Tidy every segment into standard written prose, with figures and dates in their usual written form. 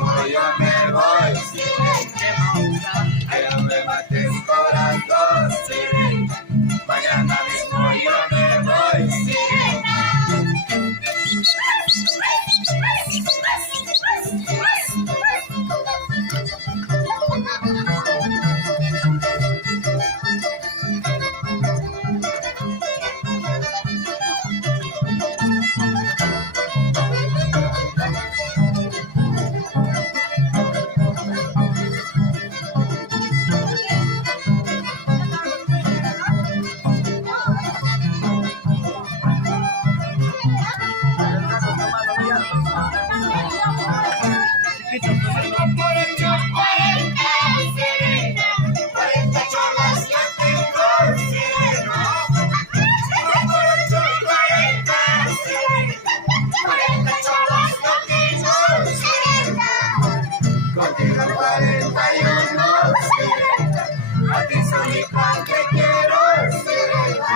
mismo yo me voy, sirena. Ay, no me mates corazón, sirena. Mañana mismo yo me voy, sirena. Contigo 41, sirena. A ti solita te quiero, sirena.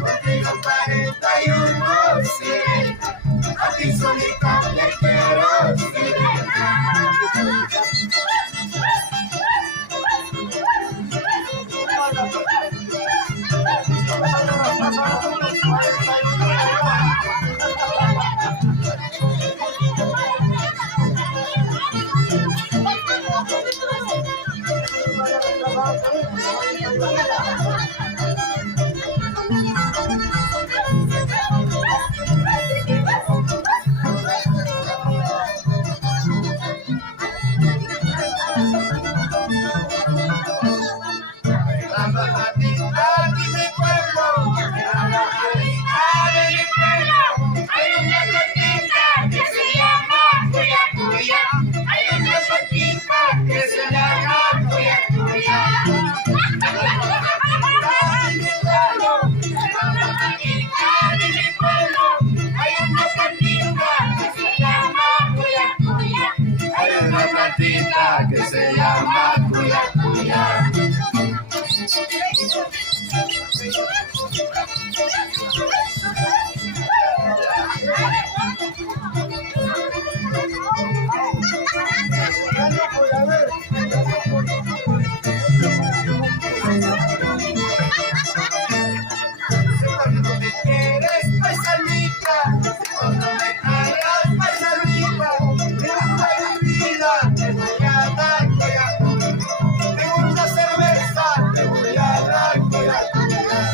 Contigo 41, sirena. A ti solita te quiero, sirena. La matita de mi pueblo, la matita de mi pueblo. Hay una matita que se llama Cuya Cuya. Hay una matita que se llama Cuya Cuya. La matita de mi pueblo, la matita de mi pueblo. Hay una matita que se llama Cuya Cuya. Hay una matita que se llama Cuya Cuya. Cuando me quieres, paisanita, cuando me quieras, paisanita, en mi vida te voy a dar Cuya Cuya. Tengo una cerveza, te voy a dar Cuya Cuya.